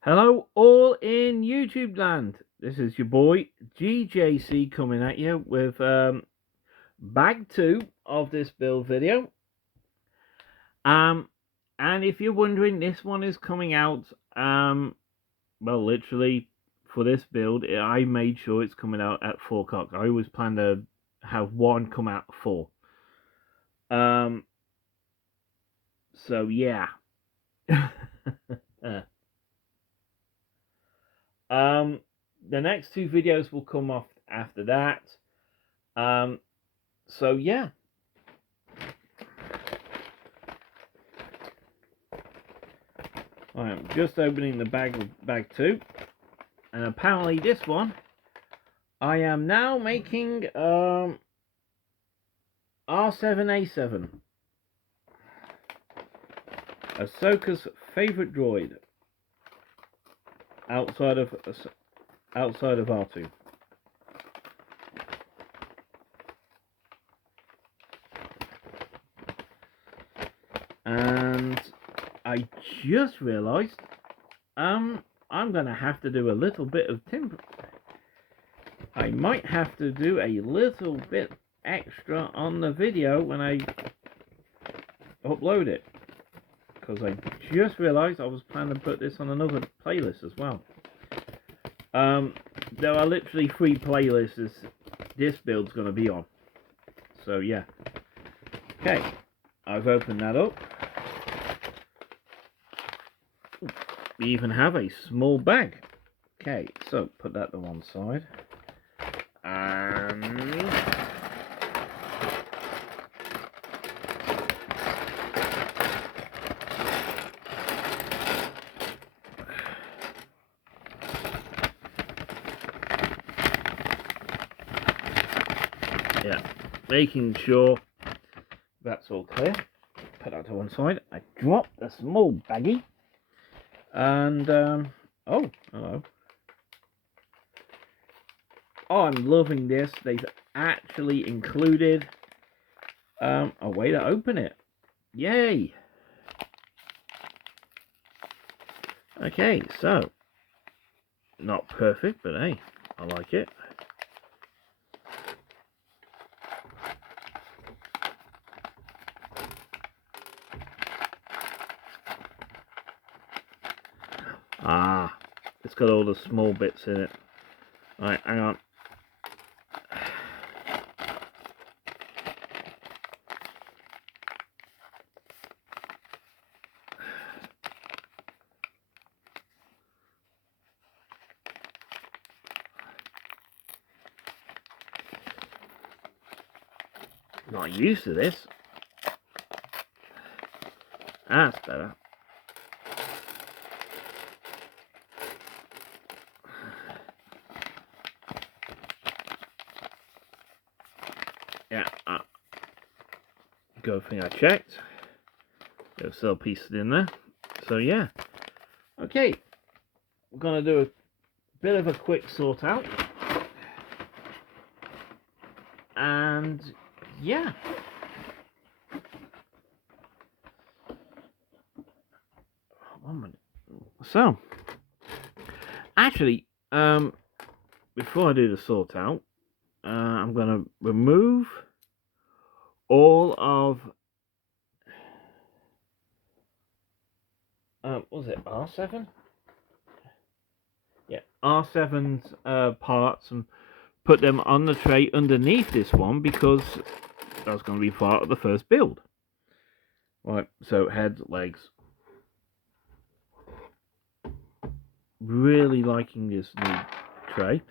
Hello, all in YouTube land. This is your boy GJC coming at you with bag 2 of this build video. And if you're wondering, this one is coming out. Well, literally for this build, I made sure it's coming out at 4 o'clock. I always plan to have one come out at 4. So yeah. The next 2 videos will come off after that. So yeah. I am just opening the bag 2, and apparently this one I am now making R7A7, Ahsoka's favorite droid outside of R2. And I just realized I'm gonna have to do a little bit of timber. I might have to do a little bit extra on the video when I upload it, because I just realized I was planning to put this on another playlist as well. There are literally 3 playlists this build's going to be on. So yeah. Okay, I've opened that up. We even have a small bag. Okay, so put that to one side. And yeah, making sure that's all clear. Put that to one side. I dropped the small baggie. And oh, hello. Oh, I'm loving this. They've actually included a way to open it. Yay! Okay, so not perfect, but hey, I like it. Ah, it's got all the small bits in it. Right, hang on. Not used to this. That's better. Yeah, good thing I checked. There's still pieces in there. So yeah. Okay, we're gonna do a bit of a quick sort out. And yeah. One minute. So actually, before I do the sort out, I'm gonna remove all of what was it, R7? Yeah, R7's parts, and put them on the tray underneath this one, because that's going to be part of the first build. Right, so head, legs. Really liking this new tray.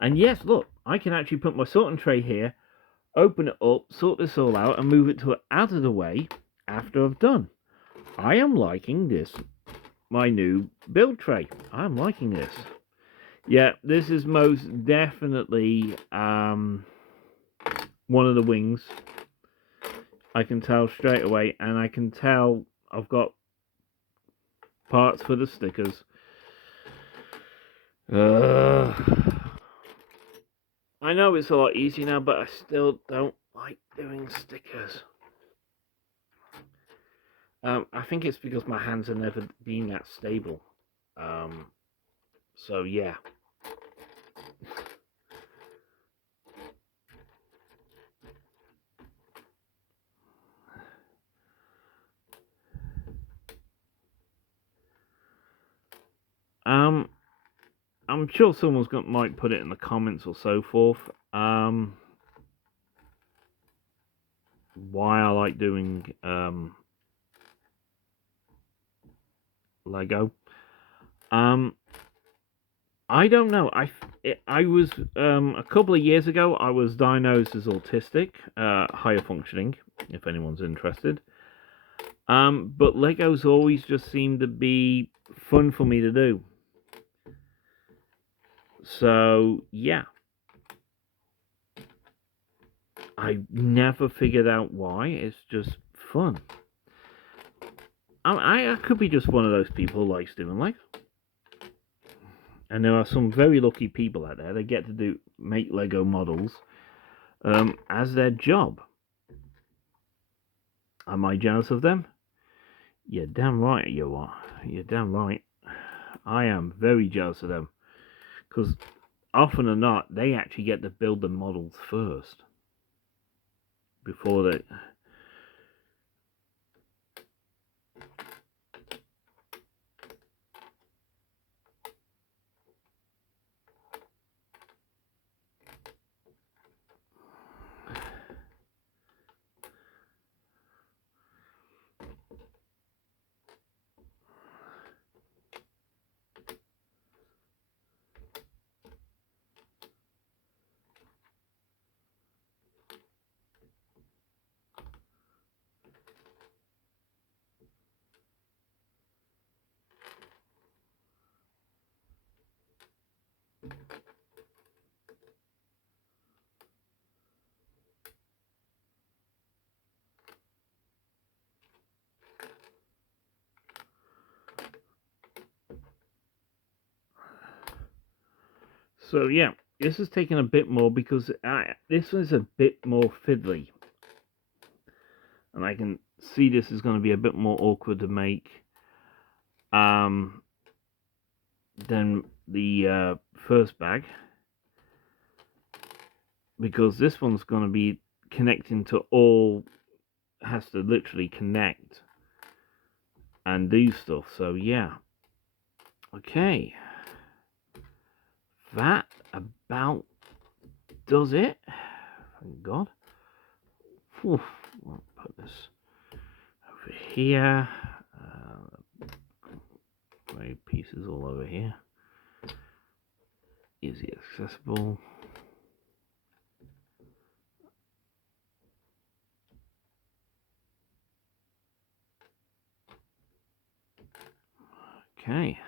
And yes, look, I can actually put my sorting tray here, open it up, sort this all out, and move it to out of the way after I've done. I am liking this, my new build tray. I'm liking this. Yeah, this is most definitely one of the wings. I can tell straight away, and I can tell I've got parts for the stickers. I know it's a lot easier now, but I still don't like doing stickers. I think it's because my hands have never been that stable. So yeah. I'm sure might put it in the comments or so forth. Why I like doing Lego. I don't know. I was a couple of years ago. I was diagnosed as autistic, higher functioning. If anyone's interested. But Legos always just seemed to be fun for me to do. So yeah, I never figured out why. It's just fun. I could be just one of those people who likes doing Lego. And there are some very lucky people out there that get to make Lego models as their job. Am I jealous of them? You're damn right you are. You're damn right. I am very jealous of them. Because often or not, they actually get to build the models first. Before they... So yeah, this is taking a bit more because this is a bit more fiddly. And I can see this is going to be a bit more awkward to make than the first bag. Because this one's going to be connecting to all, has to literally connect and do stuff. So yeah. Okay. That about does it. Thank God. Whew. I'll put this over here. Grey pieces all over here. Easy accessible. Okay.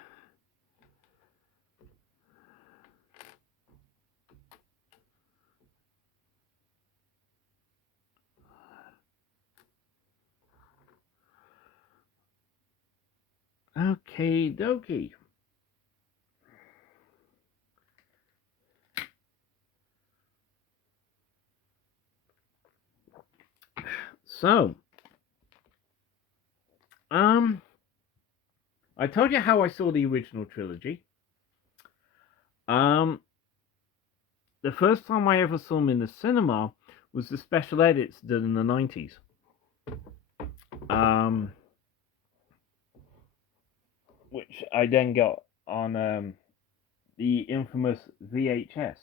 Okay, dokie. So, I told you how I saw the original trilogy. The first time I ever saw them in the cinema was the special edits done in the 90s. Which I then got on the infamous VHS.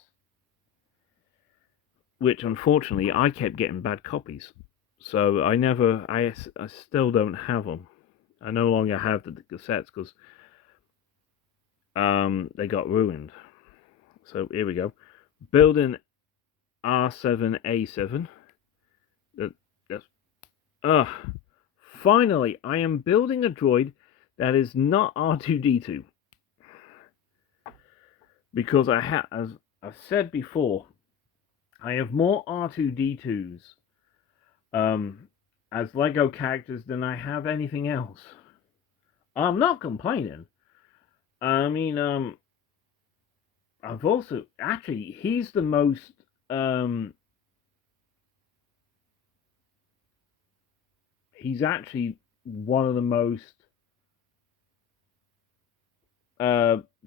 Which unfortunately I kept getting bad copies. So I still don't have them. I no longer have the cassettes because they got ruined. So here we go. Building R7A7. That's finally, I am building a droid that is not R2D2. Because as I've said before, I have more R2D2s as Lego characters than I have anything else. I'm not complaining. I mean, I've also actually he's the most he's actually one of the most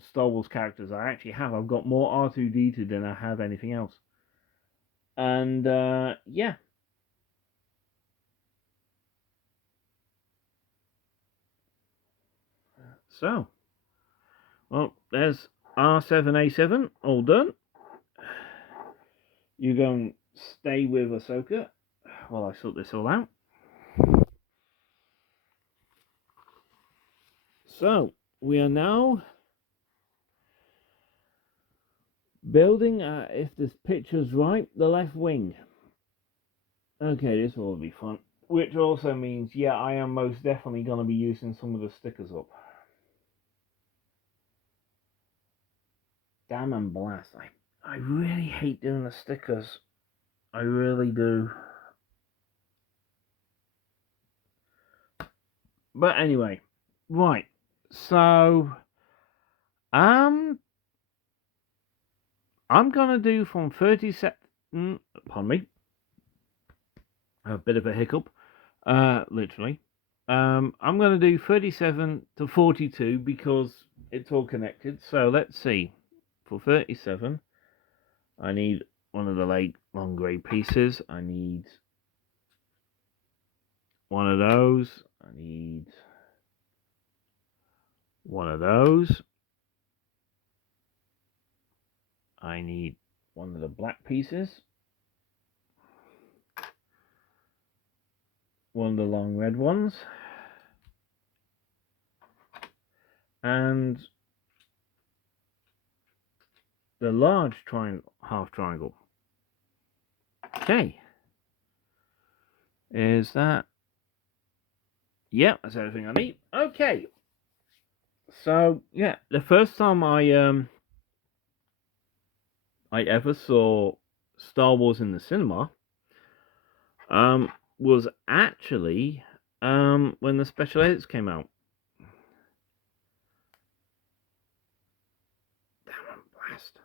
Star Wars characters I actually have. I've got more R2-D2 than I have anything else. And yeah. So, well, there's R7A7 all done. You go and stay with Ahsoka while I sort this all out. So, we are now building, if this picture's right, the left wing. Okay, this will be fun. Which also means, yeah, I am most definitely going to be using some of the stickers up. Damn and blast. I really hate doing the stickers. I really do. But anyway, right. So, I'm gonna do from 37. Pardon me. A bit of a hiccup. Literally. I'm gonna do 37 to 42 because it's all connected. So let's see. For 37, I need one of the late long grey pieces. I need one of those. I need one of those. I need one of the black pieces. One of the long red ones. And the large half triangle. Okay. Is that? Yeah, that's everything I need. Okay. So yeah, the first time I ever saw Star Wars in the cinema was actually when the special edits came out. Damn blast.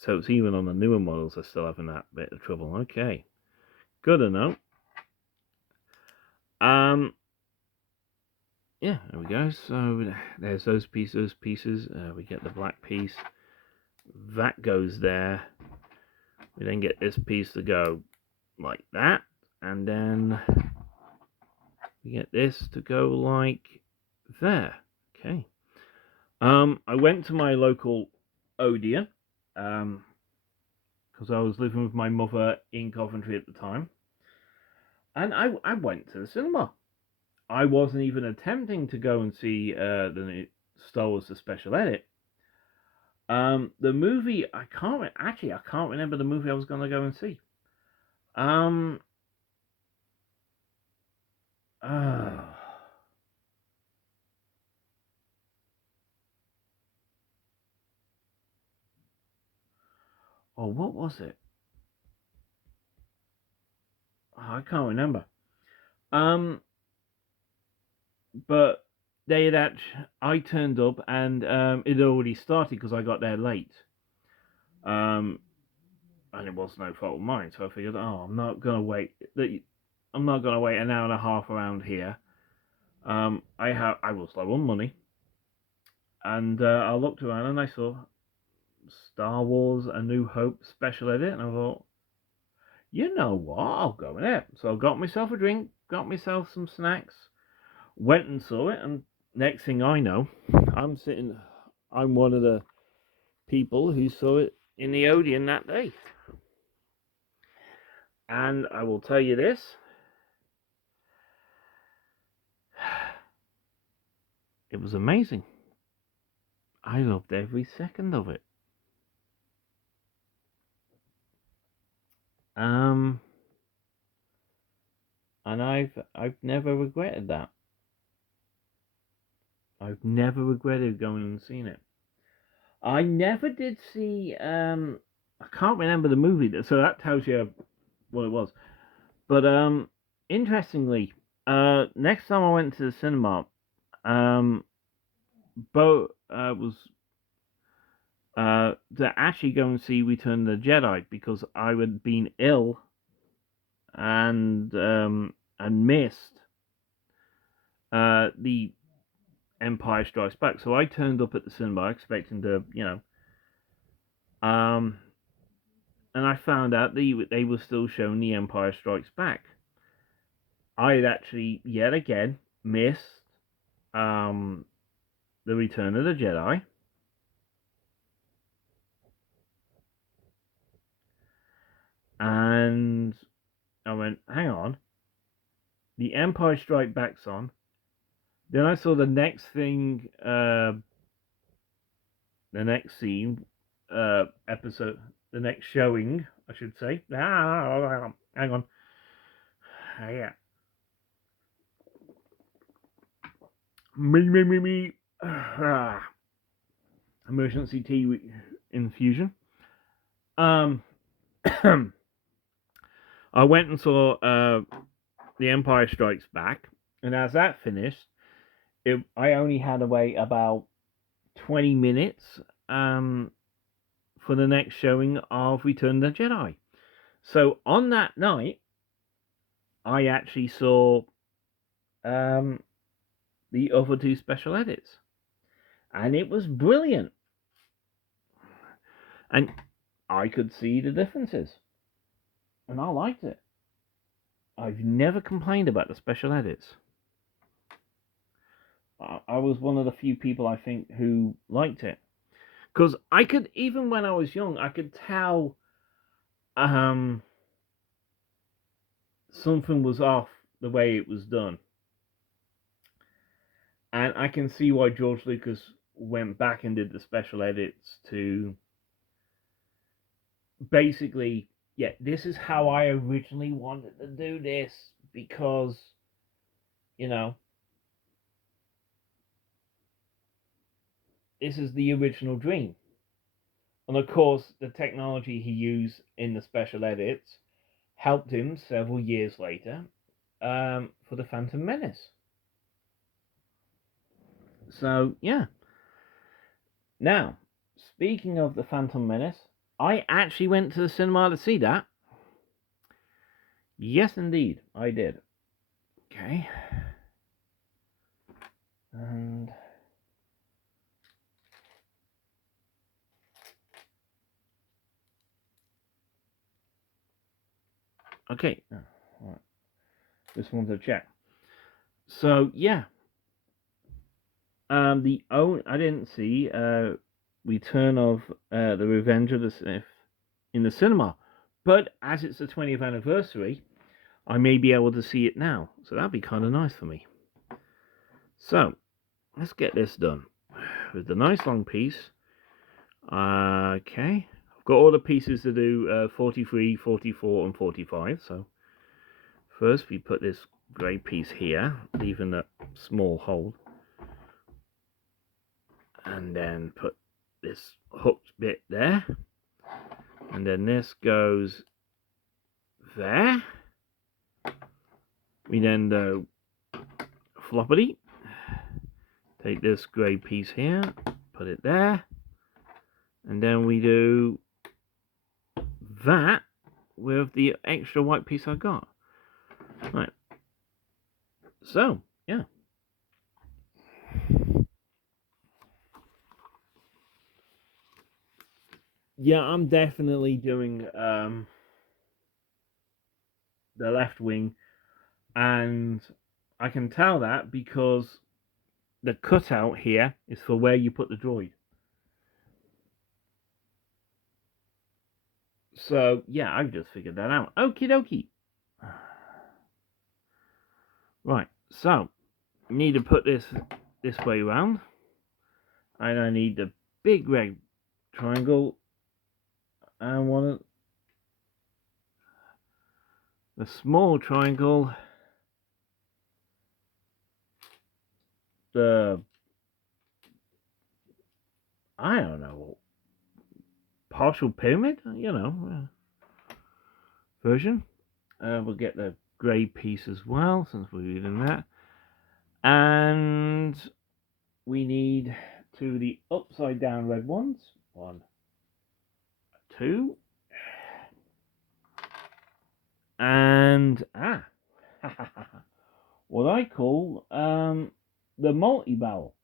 So it's even on the newer models are still having that bit of trouble. Okay. Good to know. Yeah, there we go. So there's those pieces. We get the black piece. That goes there. We then get this piece to go like that. And then we get this to go like there. Okay. I went to my local Odeon. Because I was living with my mother in Coventry at the time. And I went to the cinema. I wasn't even attempting to go and see the new Star Wars: The Special Edit. The movie I can't remember the movie I was going to go and see. Oh, what was it? Oh, I can't remember. But they had I turned up and it had already started because I got there late. And it was no fault of mine, so I figured, I'm not gonna wait. I'm not gonna wait an hour and a half around here. I was low on money, and I looked around and I saw Star Wars: A New Hope special edit, and I thought, you know what, I'll go in it. So I got myself a drink, got myself some snacks, went and saw it, and next thing I know, I'm one of the people who saw it in the Odeon that day. And I will tell you this. It was amazing. I loved every second of it. And I've never regretted that. I've never regretted going and seeing it. I never did see I can't remember the movie, so that tells you what it was. But interestingly, next time I went to the cinema, Bo was to actually go and see Return of the Jedi because I had been ill and missed the Empire Strikes Back. So I turned up at the cinema expecting to, and I found out they were still showing The Empire Strikes Back. I had actually, yet again, missed The Return of the Jedi. And I went, hang on, The Empire Strikes Back's on. Then I saw the next thing, the next scene, episode, the next showing, I should say. Hang on. Yeah. Me. Emergency tea infusion. I went and saw The Empire Strikes Back, and as that finished, I only had to wait about 20 minutes for the next showing of Return of the Jedi. So on that night, I actually saw the other two special edits, and it was brilliant. And I could see the differences, and I liked it. I've never complained about the special edits. I was one of the few people, I think, who liked it. Because I could, even when I was young, I could tell something was off the way it was done. And I can see why George Lucas went back and did the special edits to basically, yeah, this is how I originally wanted to do this, because, this is the original dream. And of course, the technology he used in the special edits helped him several years later for the Phantom Menace. So, yeah. Now, speaking of the Phantom Menace, I actually went to the cinema to see that. Yes, indeed, I did. Okay. And okay. All right. Just wanted to check. So yeah. I didn't see Return of the Revenge of the Sith in the cinema, but as it's the 20th anniversary, I may be able to see it now. So that'd be kind of nice for me. So let's get this done with the nice long piece. Okay, I've got all the pieces to do 43, 44, and 45. So first we put this grey piece here, leaving that small hole. And then put this hooked bit there. And then this goes there. We then do floppity. Take this grey piece here, put it there. And then we do that with the extra white piece I got. Right. So, yeah. Yeah, I'm definitely doing the left wing, and I can tell that because the cutout here is for where you put the droid. So yeah, I've just figured that out. Okie dokie. Right, so need to put this way around, and I need the big red triangle and one of the small triangle, the I don't know, partial pyramid, version. We'll get the grey piece as well, since we're using that, and we need the upside down red ones. 1, 2, and what I call the multi-barrel.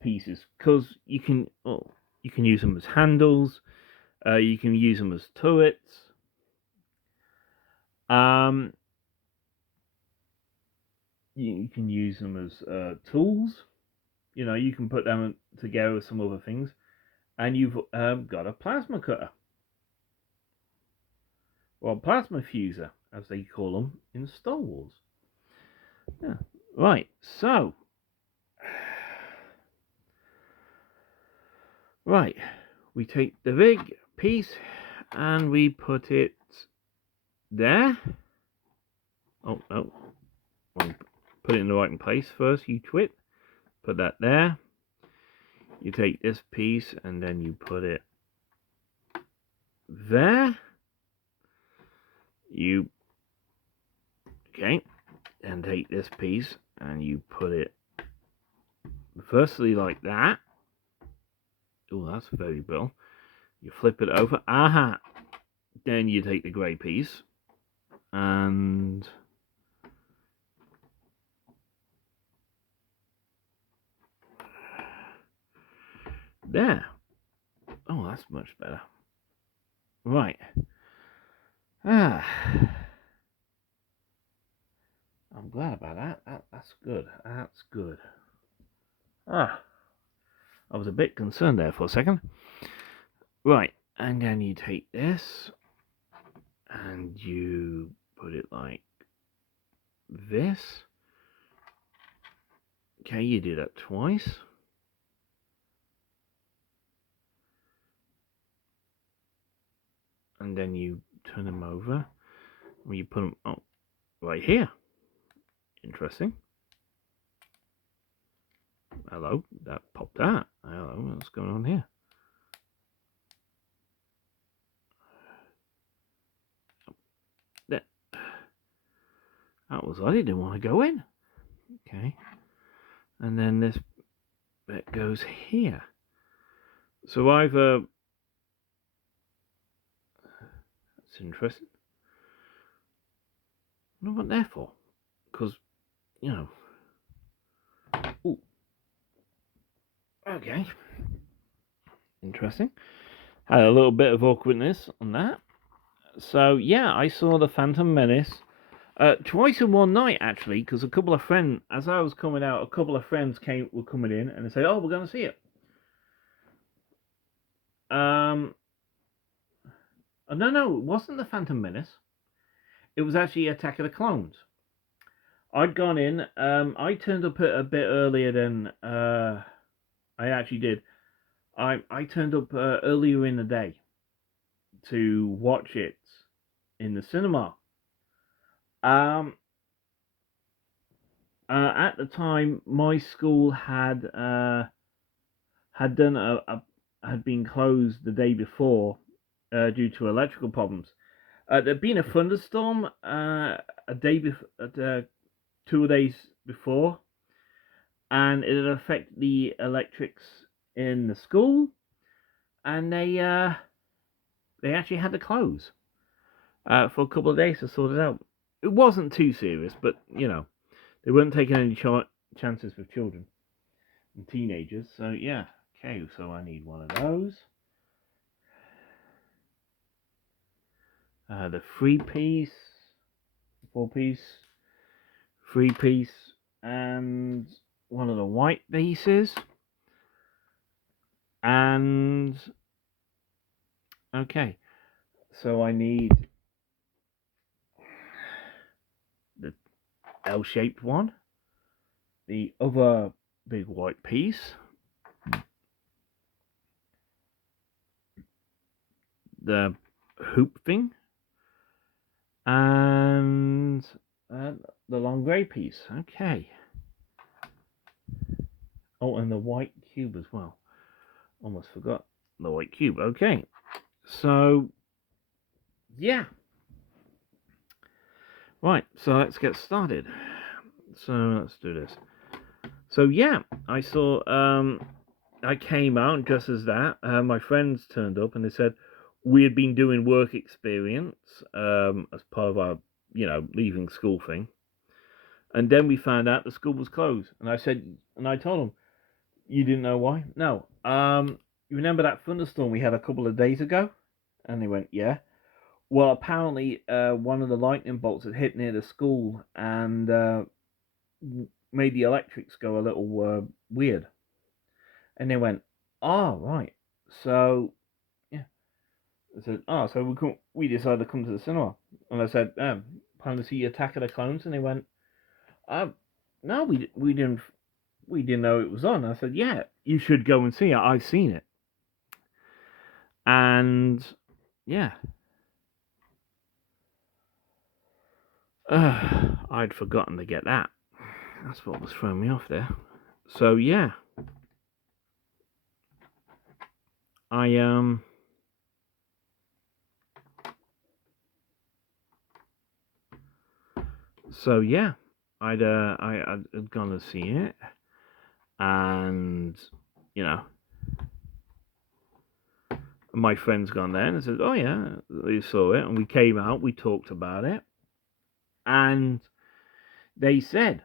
pieces, because you can use them as handles. You can use them as turrets. You can use them as tools. You can put them together with some other things, and you've got a plasma cutter, or plasma fuser, as they call them in Star Wars. Yeah. Right. So, right, we take the big piece and we put it there. Oh no, put it in the right place first. You twit. Put that there. You take this piece and then you put it there. And take this piece and you put it firstly like that. Oh, that's very well. You flip it over. Aha! Then you take the grey piece and there. Oh, that's much better. Right. I'm glad about that. That's good. That's good. I was a bit concerned there for a second. Right, and then you take this and you put it like this. Okay, you do that twice. And then you turn them over. And you put them right here. Interesting. Hello, that popped out. Hello, what's going on here? That was I didn't want to go in. Okay. And then this bit goes here. So I've that's interesting. I wonder what they're for. Because, Ooh. Okay. Interesting. Had a little bit of awkwardness on that. So yeah, I saw the Phantom Menace twice in one night actually, because a couple of friends, as I was coming out, a couple of friends were coming in and they said, "Oh, we're going to see it." No, it wasn't the Phantom Menace. It was actually Attack of the Clones. I'd gone in. I turned up a bit earlier than I actually did. I turned up earlier in the day to watch it in the cinema. At the time, my school had done had been closed the day before due to electrical problems. There'd been a thunderstorm a day before, 2 days before, and it had affected the electrics in the school, and they actually had to close for a couple of days to sort it out. It wasn't too serious, but they weren't taking any chances with children and teenagers. So yeah, okay. So I need one of those. The 3-piece, 4-piece, 3-piece, and one of the white pieces. And okay, so I need the L-shaped one, the other big white piece, the hoop thing, and the long grey piece. Okay. Oh, and the white cube as well. Almost forgot the white cube. Okay. So, yeah. Right, so let's get started. So, let's do this. So, yeah, I saw, I came out just as that. My friends turned up and they said we had been doing work experience as part of our, leaving school thing. And then we found out the school was closed. And I told them, You didn't know why? No. You remember that thunderstorm we had a couple of days ago? And they went, yeah. Well, apparently, one of the lightning bolts had hit near the school and made the electrics go a little weird. And they went, oh, right. So, yeah. I said, oh, so we decided to come to the cinema. And I said, plan to see Attack of the Clones? And they went, no, we didn't know it was on. I said, yeah, you should go and see it. I've seen it. And, yeah. I'd forgotten to get that. That's what was throwing me off there. So, yeah. So yeah, I'd gone to see it, and you know, my friend's gone there and said, "Oh yeah, they saw it," and we came out, we talked about it, and they said,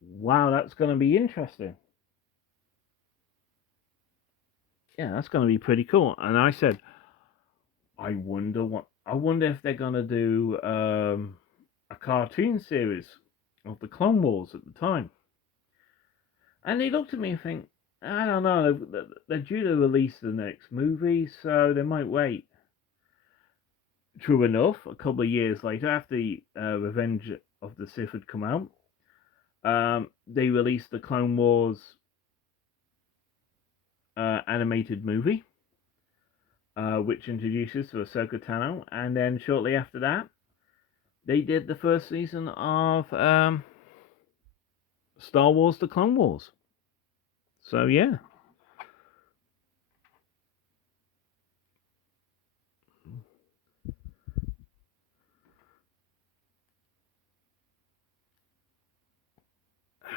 "Wow, that's going to be interesting. Yeah, that's going to be pretty cool." And I said, "I wonder if they're going to do a cartoon series of the Clone Wars at the time." And they looked at me and think, I don't know, they're due to release the next movie, so they might wait. True enough, a couple of years later, after Revenge of the Sith had come out, they released the Clone Wars animated movie, which introduces to Ahsoka Tano, and then shortly after that, they did the first season of Star Wars: The Clone Wars. So yeah.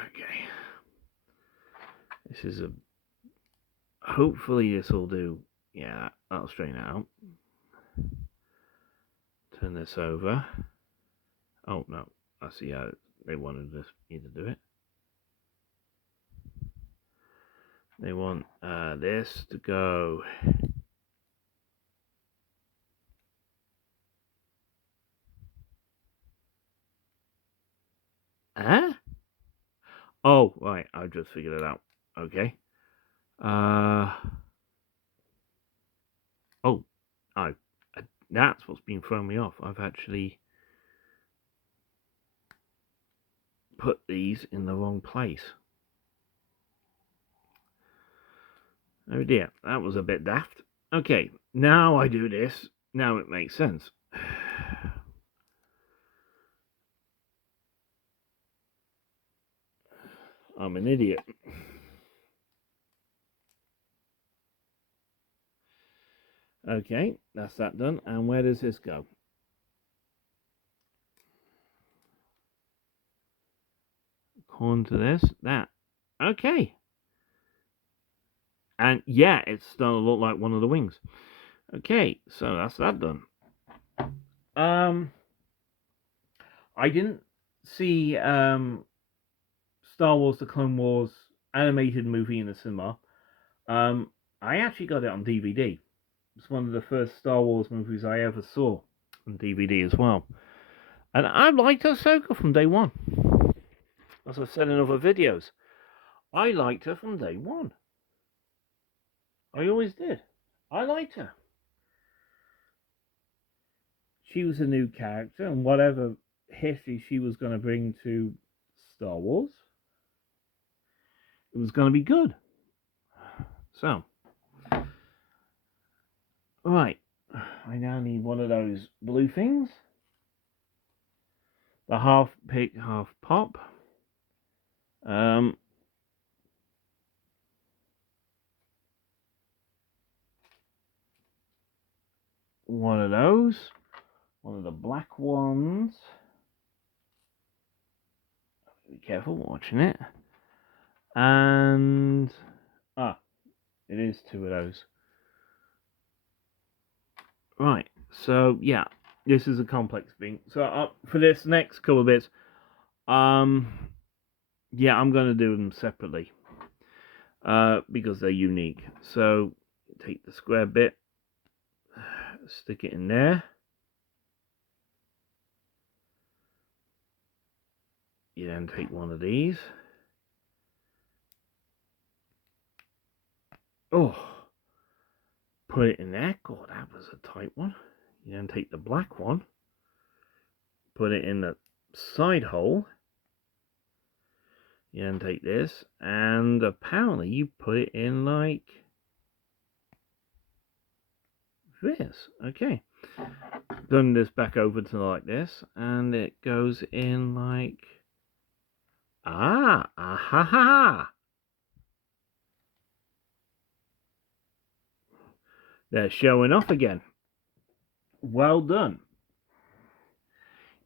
Okay. This is a. Hopefully this will do. Yeah, that'll straighten it out. Turn this over. Oh no, I see how they wanted me to do it. They want this to go. Huh? Oh, right, I just figured it out. Okay. Oh, that's what's been throwing me off. I've actually put these in the wrong place. Oh dear, that was a bit daft. Okay, now I do this. Now it makes sense. I'm an idiot. Okay, that's that done. And where does this go? According to this, that. Okay. And yeah, it's starting to look like one of the wings. Okay, so that's that done. I didn't see Star Wars: The Clone Wars animated movie in the cinema. I actually got it on DVD. It's one of the first Star Wars movies I ever saw on DVD as well. And I liked Ahsoka from day one. As I've said in other videos, I liked her from day one. I always did. I liked her. She was a new character, and whatever history she was going to bring to Star Wars, it was going to be good. So, right, I now need one of those blue things. The half pick, half pop. One of those. One of the black ones. Be careful watching it. And it is two of those. Right. So yeah, this is a complex thing. So for this next couple of bits, yeah, I'm gonna do them separately. because they're unique. So take the square bit, stick it in there. You then take one of these. Oh, put it in there. God, that was a tight one. You then take the black one, put it in the side hole. You then take this, and apparently you put it in like this. Okay. Done this back over to like this, and it goes in like... Ah, ah ha ha. They're showing off again. Well done.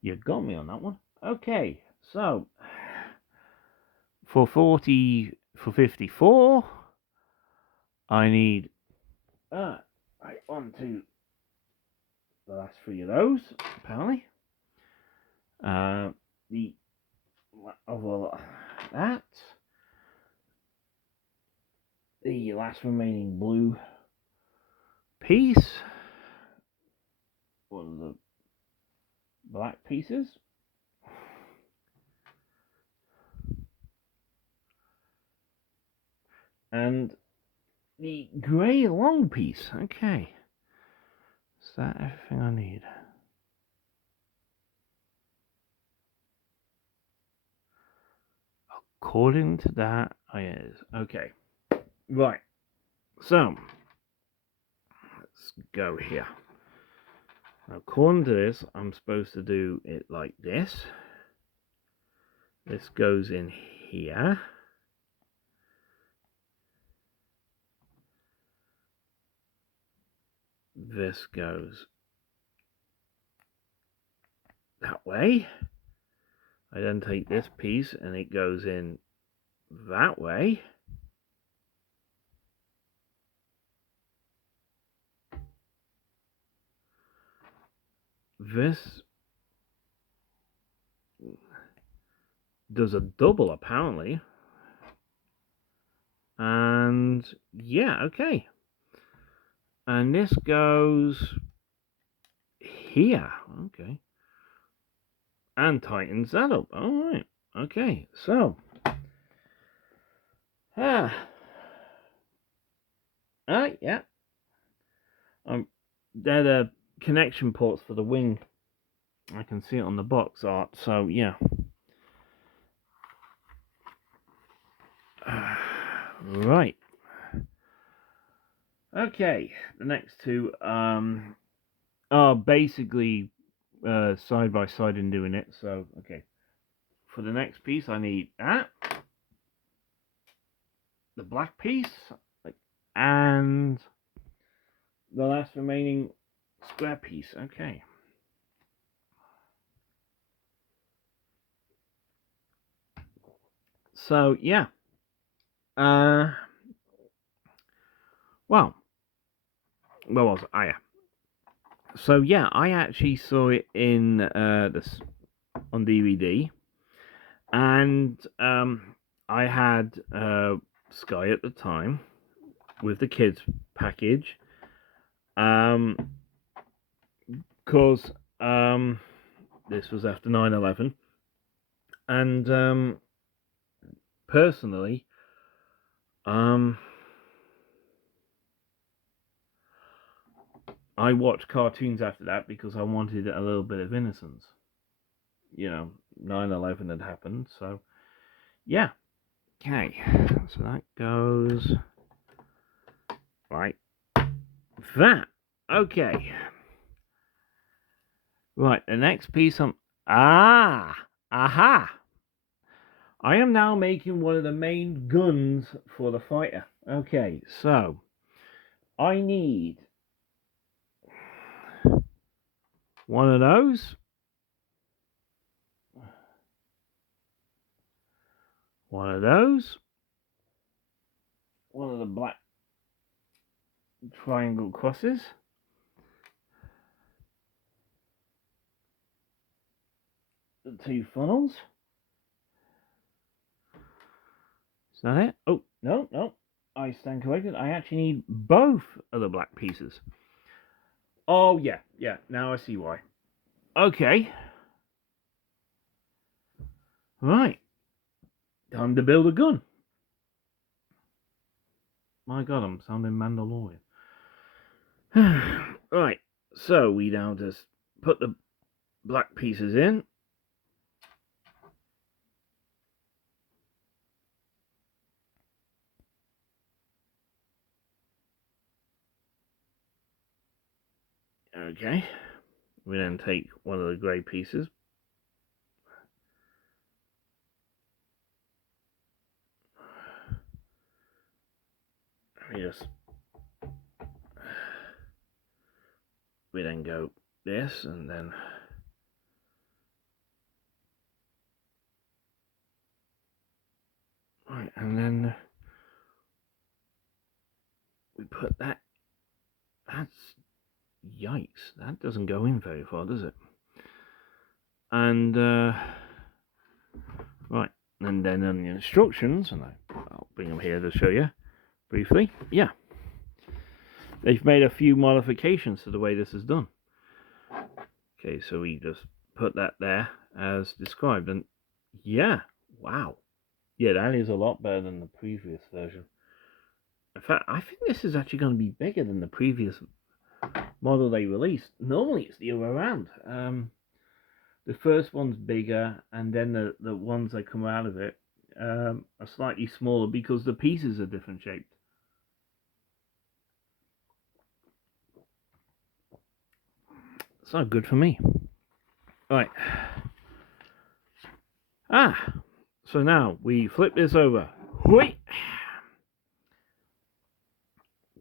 You got me on that one. Okay, so for 54, I need right on to the last three of those, apparently. The other that, the last remaining blue piece, one of the black pieces, and the grey long piece. Okay, is that everything I need? According to that, it is. Okay, right. So let's go here. According to this, I'm supposed to do it like this. This goes in here. This goes that way. I then take this piece and it goes in that way. This does a double apparently. And yeah, okay. And this goes here. Okay. And tightens that up. Alright. Okay. So. Yeah. They're the connection ports for the wing. I can see it on the box art. So yeah. Right. Okay. The next two are basically side by side in doing it. So okay. For the next piece, I need that, the black piece, and the last remaining square piece. Okay. So yeah. Well, where was it? Ah, yeah. So yeah, I actually saw it in this on DVD, and I had Sky at the time with the kids package, because this was after 9/11, and personally, I watched cartoons after that because I wanted a little bit of innocence. 9/11 had happened, so yeah. Okay, so that goes right. That. Okay. Right, the next piece aha! I am now making one of the main guns for the fighter. Okay, so I need one of those. One of those. One of the black triangle crosses. The two funnels. Is that it? Oh, no. I stand corrected. I actually need both of the black pieces. Oh, yeah. Yeah, now I see why. Okay. Right. Time to build a gun. My God, I'm sounding Mandalorian. Right. So we now just put the black pieces in. Okay. We then take one of the grey pieces. We then go this, and then right, and then we put that. That's yikes. That doesn't go in very far, does it? And right, and then on the instructions, and I'll bring them here to show you briefly. Yeah, they've made a few modifications to the way this is done. Okay, so we just put that there as described, and yeah, wow, yeah, that is a lot better than the previous version. In fact, I think this is actually going to be bigger than the previous model they released. Normally, it's the other way around. The first one's bigger, and then the ones that come out of it are slightly smaller because the pieces are different shaped. It's not good for me. Right. So now we flip this over. Whee!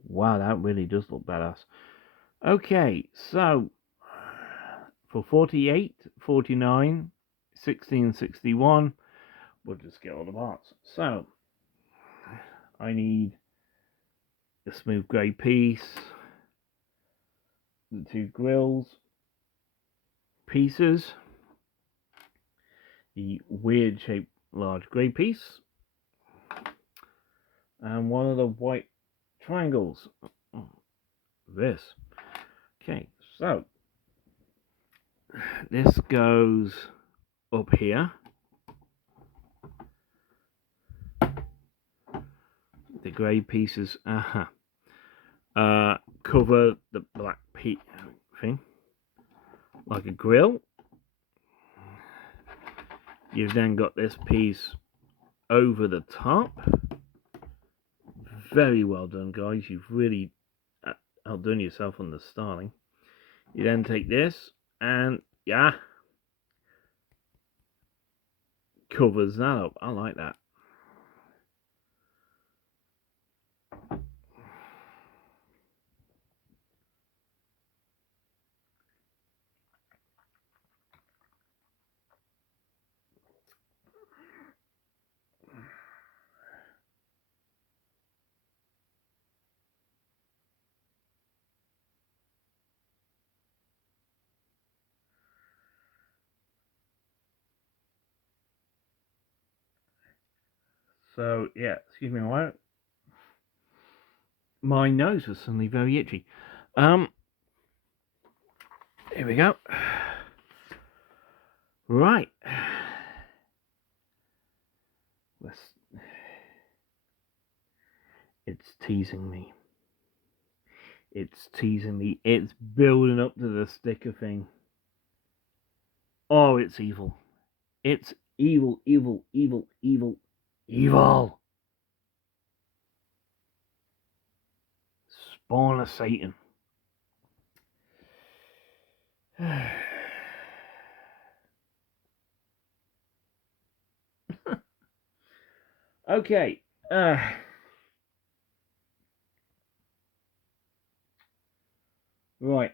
Wow, that really does look badass. Okay, so for 48, 49, 16, 61, we'll just get all the parts. So I need the smooth grey piece, the two grills pieces, the weird shaped large grey piece, and one of the white triangles. This. Okay, so this goes up here. The grey pieces cover the black thing like a grill. You've then got this piece over the top. Very well done, guys. You've really outdone yourself on the styling. You then take this and yeah, covers that up. I like that. So yeah, excuse me a moment. My nose was suddenly very itchy. Here we go. Right. It's teasing me. It's teasing me. It's building up to the sticker thing. Oh, it's evil. It's evil, evil, evil, evil, evil. Spawn of Satan. Okay. Right.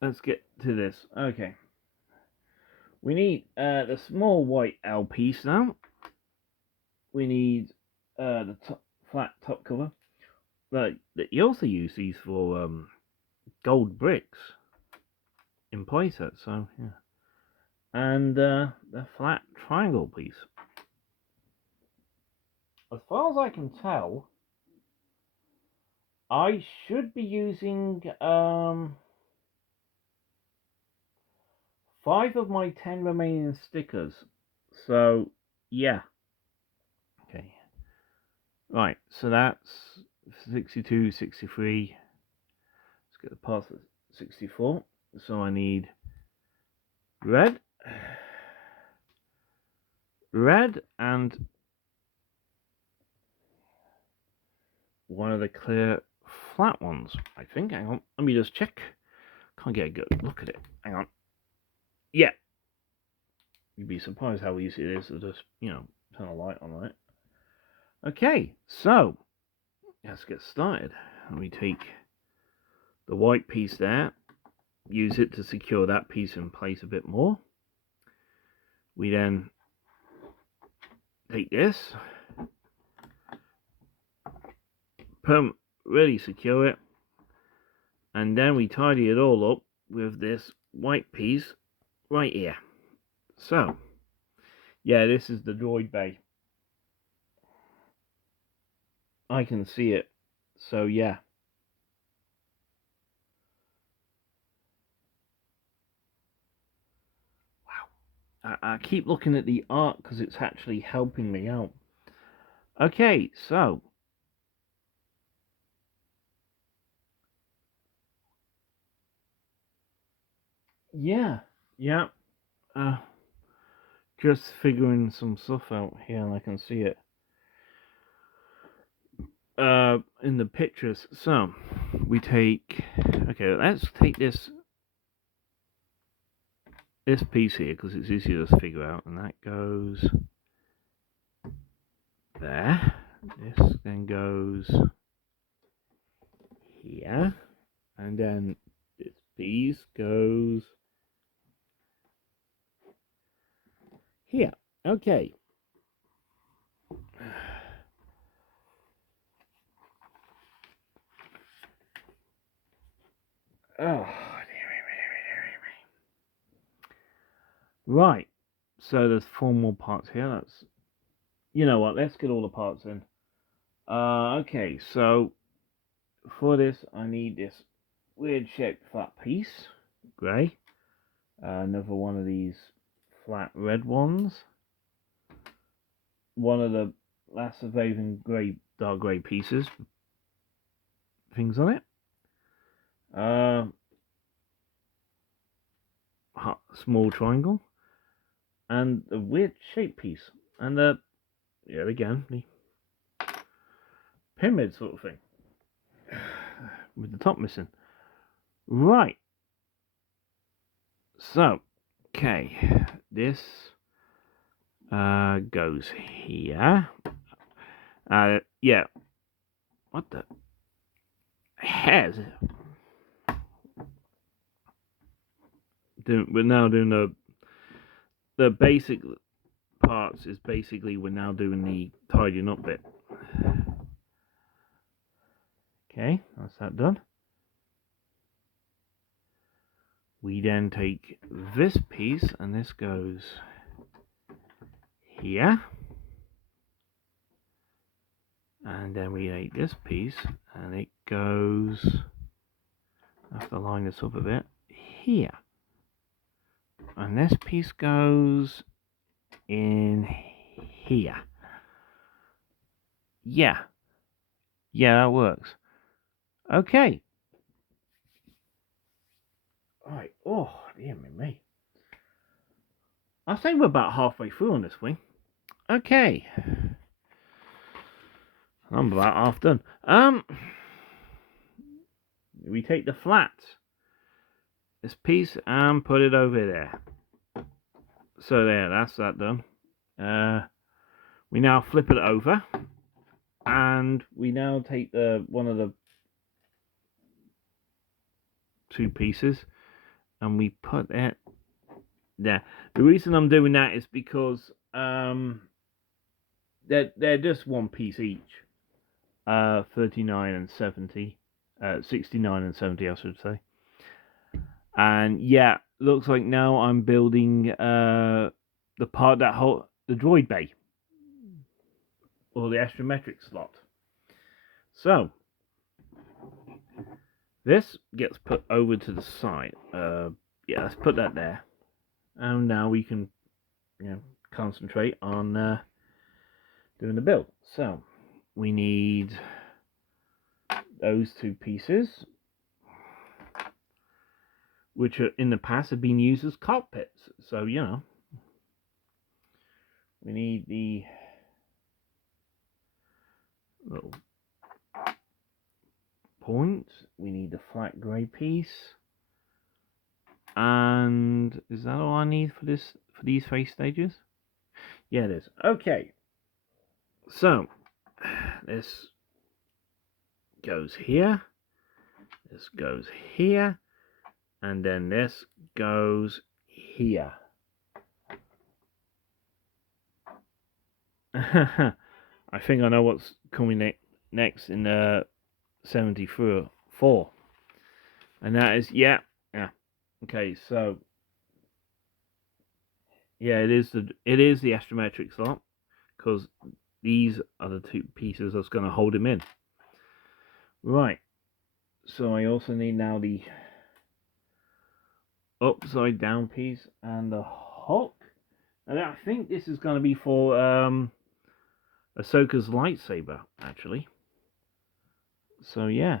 Let's get to this. Okay. We need the small white L piece now. We need the flat top cover. But you also use these for gold bricks in playsets, so yeah. And the flat triangle piece. As far as I can tell, I should be using 5 of my 10 remaining stickers. So yeah. Okay. Right, so that's 62, 63. Let's get the parts at 64. So I need red, and one of the clear flat ones, I think. Hang on, let me just check. Can't get a good look at it. Hang on. Yeah. You'd be surprised how easy it is to just, turn a light on it. Okay, so let's get started. Let me take the white piece there, use it to secure that piece in place a bit more. We then take this, really secure it, and then we tidy it all up with this white piece right here. So, yeah, this is the droid bay. I can see it, so yeah. Wow. I keep looking at the art because it's actually helping me out. Okay, so yeah, just figuring some stuff out here, and I can see it in the pictures. So we take, okay, let's take this piece here because it's easier to figure out, and that goes there. This then goes here, and then this piece goes here. Okay. Oh, right. So there's 4 more parts here. That's, you know what? Let's get all the parts in. Okay. So for this, I need this weird shaped flat piece, grey. Another one of these flat red ones. One of the lacerating grey, dark grey pieces. Things on it. Small triangle, and a weird shape piece, and yet again the pyramid sort of thing with the top missing. Right. So, okay, this goes here. Yeah. What the hell? We're now doing the basic parts. Is basically we're now doing the tidying up bit. Okay, that's that done. We then take this piece, and this goes here. And then we take this piece, and it goes, I have to line this up a bit, here. And this piece goes in here. Yeah. Yeah, that works. Okay. Alright. Oh, dear me. I think we're about halfway through on this wing. Okay. I'm about half done. We take the flat, this piece, and put it over there. So there, that's that done. We now flip it over, and we now take one of the 2 pieces, and we put it there. The reason I'm doing that is because they're just 1 piece each. 39 and 70, 69 and 70, I should say. And yeah, looks like now I'm building the part that the droid bay, or the astrometric slot. So This gets put over to the side. Yeah, let's put that there. And now we can, concentrate on doing the build. So we need those two pieces, which are in the past have been used as cockpits. So we need the little point. We need the flat grey piece. And is that all I need for these face stages? Yeah, it is. Okay. So this goes here. This goes here. And then this goes here. I think I know what's coming next in the 74. And that is, yeah. Okay, so yeah, it is the astrometric slot, because these are the two pieces that's going to hold him in. Right. So I also need now the upside down piece and the hook. And I think this is going to be for Ahsoka's lightsaber, actually. So yeah.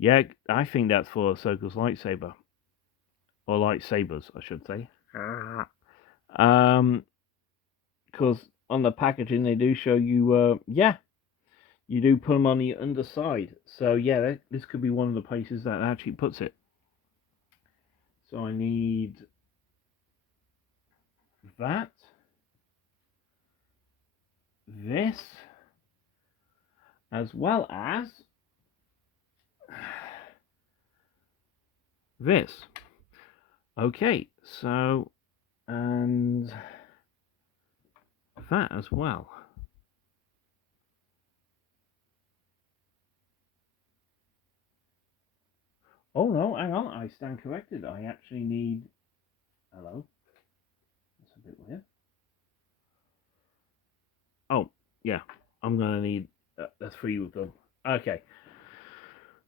Yeah, I think that's for Ahsoka's lightsaber. Or lightsabers, I should say. Because on the packaging they do show you, you do put them on the underside. So yeah, this could be one of the places that actually puts it. So I need that, this, as well as this. Okay, so, and that as well. Oh no, hang on, I stand corrected. I actually need, hello, that's a bit weird. Oh, yeah, I'm gonna need, that's 3 of them. Okay,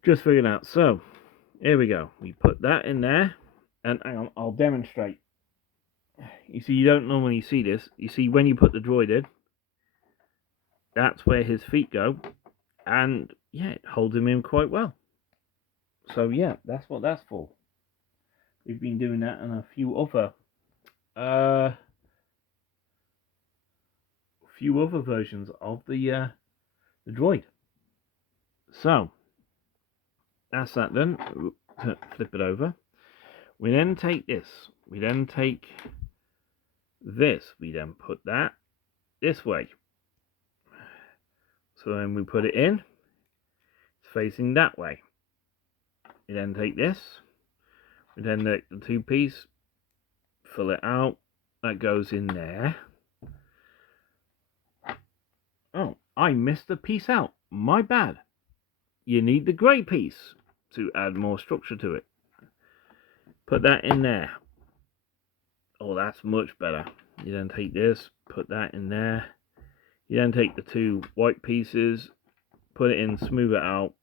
just figured out. So, here we go. We put that in there, and hang on, I'll demonstrate. You see, you don't normally see this. You see, when you put the droid in, that's where his feet go, and yeah, it holds him in quite well. So yeah, that's what that's for. We've been doing that on a few other versions of the droid. So that's that done. Flip it over. We then take this. We then take this. We then put that this way. So then we put it in. It's facing that way. We then take this. We then take the two piece, fill it out. That goes in there. Oh, I missed a piece out. My bad. You need the grey piece to add more structure to it. Put that in there. Oh, that's much better. You then take this, put that in there. You then take the two white pieces, put it in, smooth it out.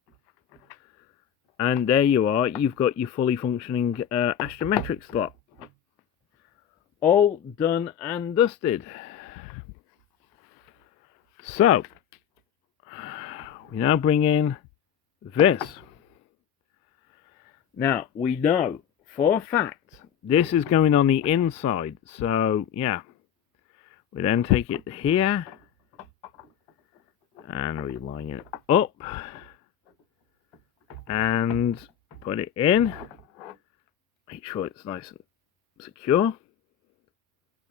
And there you are. You've got your fully functioning astrometric slot. All done and dusted. So, we now bring in this. Now, we know for a fact this is going on the inside. So, yeah. We then take it here and we line it up and put it in. Make sure it's nice and secure.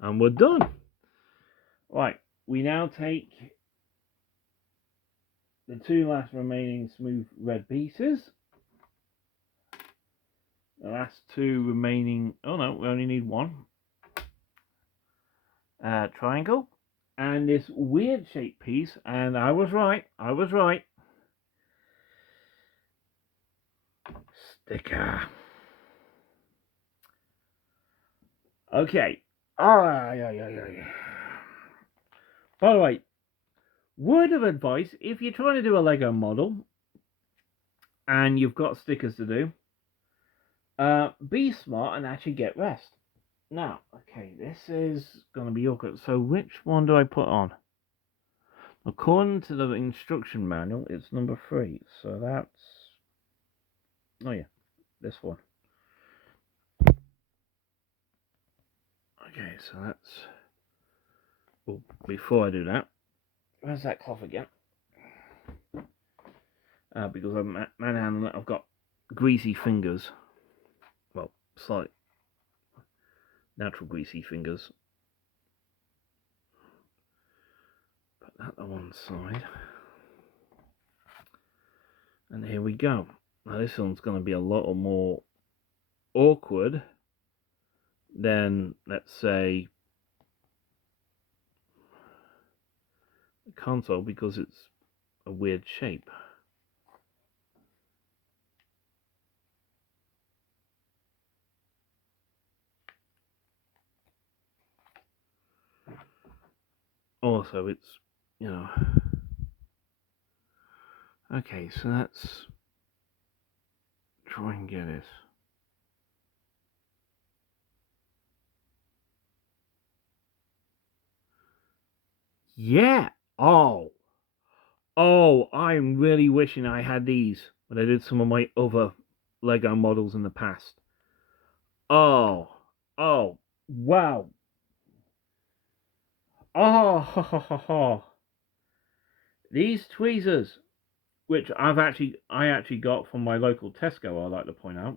And we're done. Right, we now take the two last remaining smooth red pieces. The last two remaining, oh no, we only need one. Triangle. And this weird shaped piece, and I was right. Sticker. Okay. By the way, Word of advice, if you're trying to do a Lego model and you've got stickers to do, be smart and actually get rest. Now, okay, this is going to be awkward. So which one do I put on? According to the instruction manual, it's number 3. So that's... Oh yeah, this one. Okay, so that's... Well, before I do that, where's that cloth again? Because I'm manhandling it, I've got greasy fingers. Well, slight natural greasy fingers. Put that on one side. And here we go. Now this one's going to be a lot more awkward than, let's say, the console, because it's a weird shape. Also, it's, you know... Okay, so let's try and get this. Yeah! Oh! Oh, I'm really wishing I had these when I did some of my other Lego models in the past. Oh! Oh! Wow! Oh! Ha ha ha ha! These tweezers, which I actually got from my local Tesco, I'd like to point out.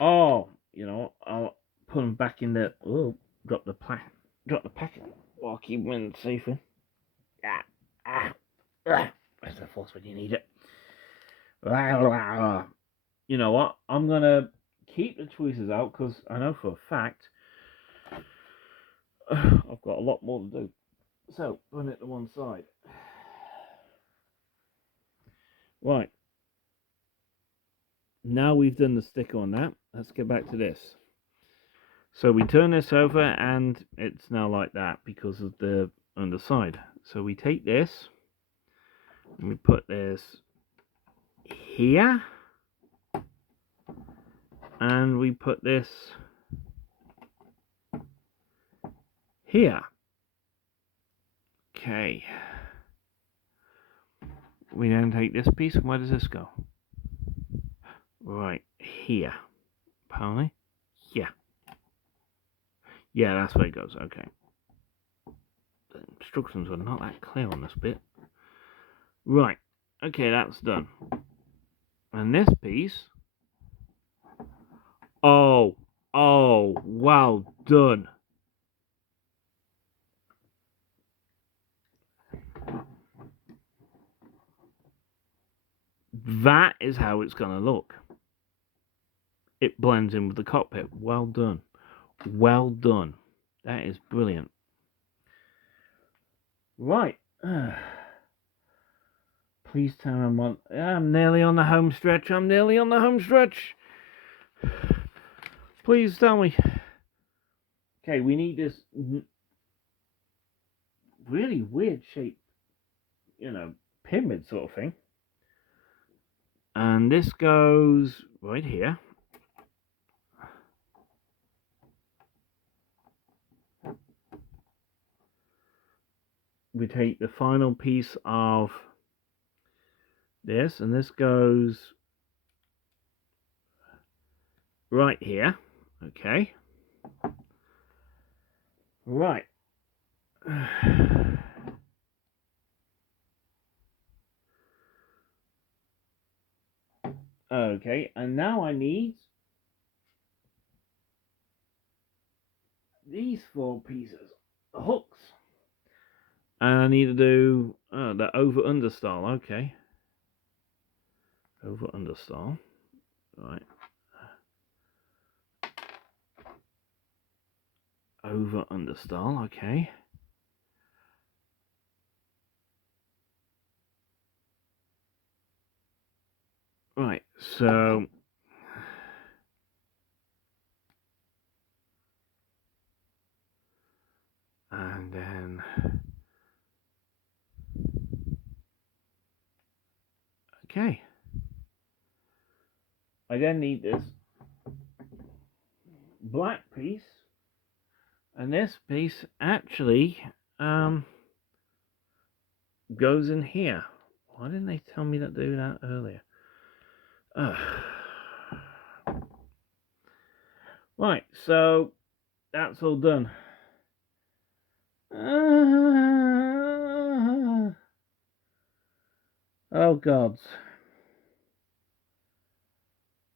Oh, you know, I'll put them back in the... Oh, drop the packet while keeping them safe in. Where's the force when you need it? You know what? I'm gonna keep the tweezers out because I know for a fact I've got a lot more to do. So, put it to one side. Right. Now we've done the sticker on that, let's get back to this. So we turn this over and it's now like that because of the underside. So we take this and we put this here and we put this here. Okay. We then take this piece, and where does this go? Right here. Apparently. Yeah. Yeah, that's where it goes. Okay. The instructions are not that clear on this bit. Right. Okay, that's done. And this piece... Oh, well done. That is how it's going to look. It blends in with the cockpit. Well done. Well done. That is brilliant. Right. Please tell me I'm nearly on the home stretch. I'm nearly on the home stretch. Please tell me. Okay, we need this really weird shape, you know, pyramid sort of thing. And this goes right here. We take the final piece of this, and this goes right here. Okay. Right. Okay, and now I need these 4 pieces, the hooks. And I need to do the over-under style. Okay. Over-under style. Right. Over-under style. Okay. Right. So... And then Okay. I then need this black piece, and this piece actually goes in here. Why didn't they tell me to do that earlier? Right, so that's all done. Oh gods.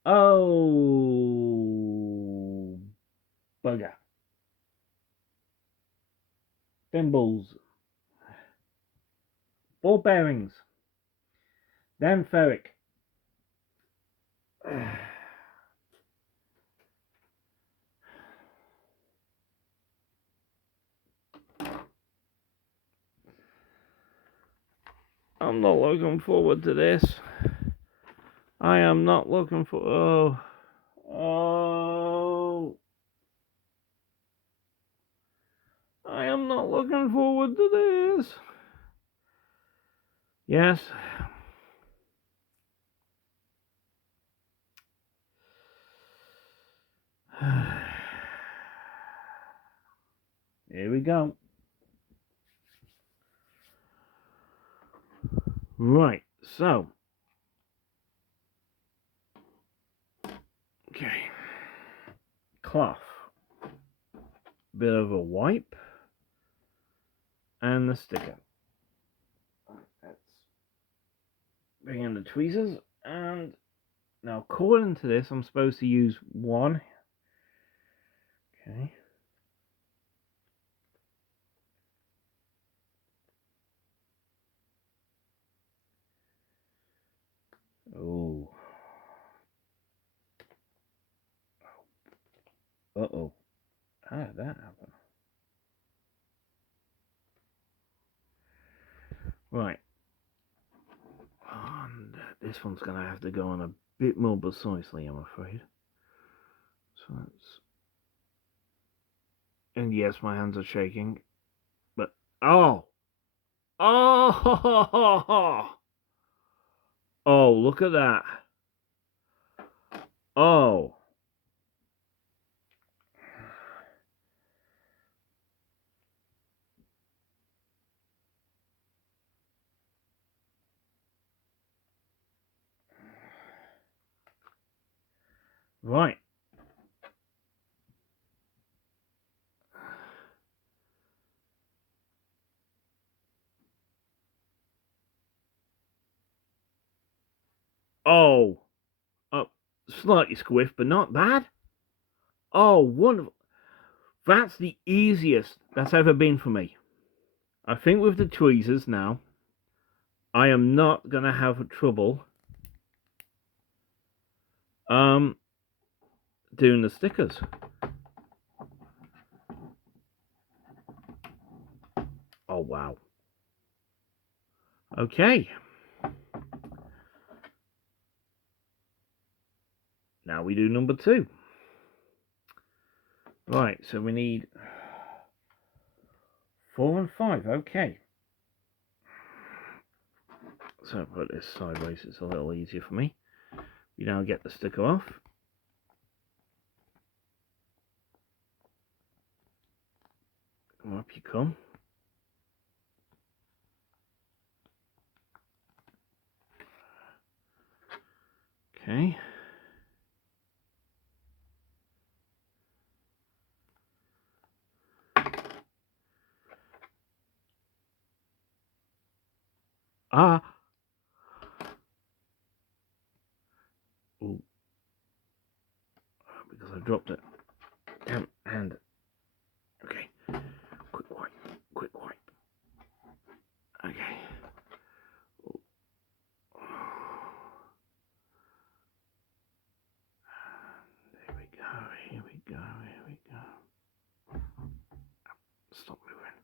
Oh bugger. Thimbles. Ball bearings. Then ferric. I'm not looking forward to this. I am not looking for. Oh. I am not looking forward to this. Yes. Here we go. Right, so. Okay. Cloth. Bit of a wipe. And the sticker. Let's bring in the tweezers. And now, according to this, I'm supposed to use one. Okay. Oh. Uh-oh. How did that happen? Right. And this one's going to have to go on a bit more precisely, I'm afraid. So that's... And yes, my hands are shaking. But... Oh! Oh! Oh, look at that. Oh. Right. Oh. Slightly squiff, but not bad. Oh, wonderful. That's the easiest that's ever been for me. I think with the tweezers now, I am not going to have trouble doing the stickers. Oh, wow. Okay. Now we do number 2. Right, so we need 4 and 5. Okay. So put this sideways, it's a little easier for me. You now get the sticker off. Up you come. Okay. Ah. Ooh. Because I dropped it. Damn, and. Okay. Quick wipe. Quick wipe. Okay. Ooh. Here we go. Here we go. Here we go. Stop moving.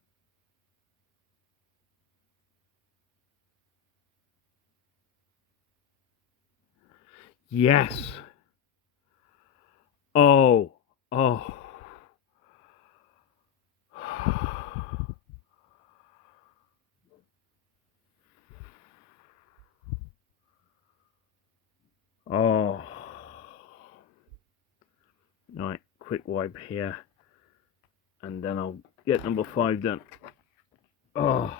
Yes. Oh. Oh. quick wipe here, and then I'll get number 5 done. Oh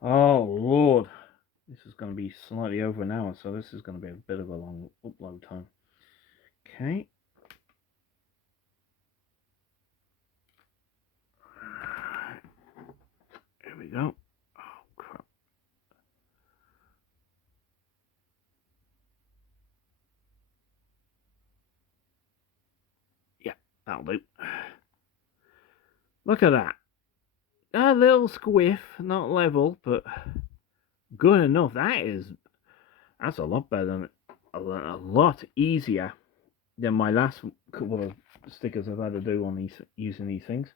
Lord, this is going to be slightly over an hour, so this is going to be a bit of a long upload time. Okay. Here we go. Oh crap. Yeah, that'll do. Look at that. A little squiff, not level, but good enough. That's a lot better than a lot easier than my last couple of stickers I've had to do on using these things.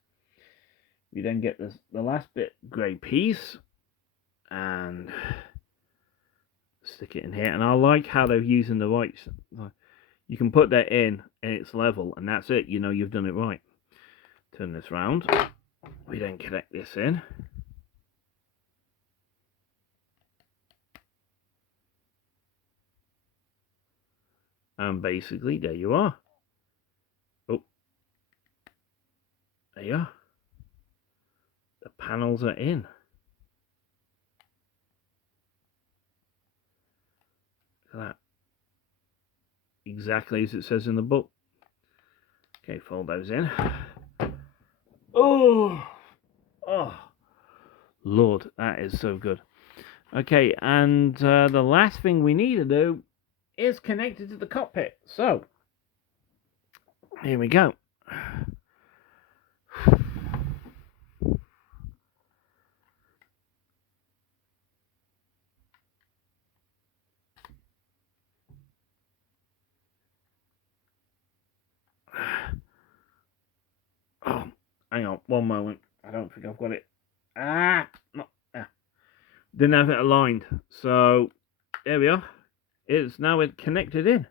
We then get the last bit grey piece and stick it in here. And I like how they're using the right. You can put that in and it's level, and that's it. You know you've done it right. Turn this round. We then connect this in. And basically, there you are. Oh, there you are. The panels are in. Look at that. Exactly as it says in the book. Okay, fold those in. Oh, Lord, that is so good. Okay, and the last thing we need to do is connect it to the cockpit. So, here we go. Oh, hang on, one moment. I don't think I've got it. Didn't have it aligned. So, there we are. It's now connected in.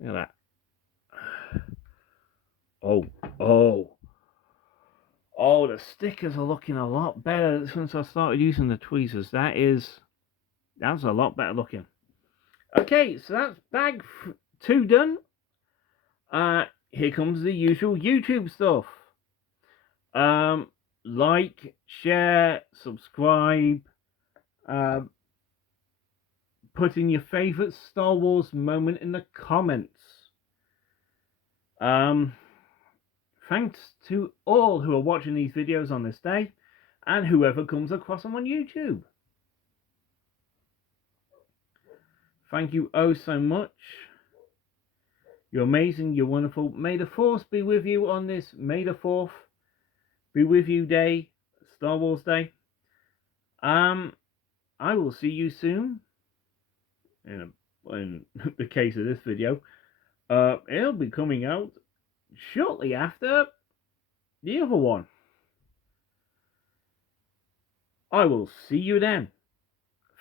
Look at that. Oh, the stickers are looking a lot better since I started using the tweezers. That's a lot better looking. Okay, so that's bag 2 done. Here comes the usual YouTube stuff. Like, share, subscribe, put in your favorite Star Wars moment in the comments. Thanks to all who are watching these videos on this day, and whoever comes across them on YouTube. Thank you oh so much. You're amazing, you're wonderful. May the Force be with you on this May the 4th be with you day, Star Wars Day. I will see you soon. In the case of this video, it'll be coming out shortly after the other one. I will see you then.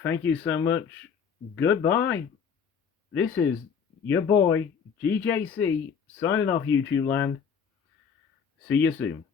Thank you so much. Goodbye. This is your boy GJC signing off, YouTube land. See you soon.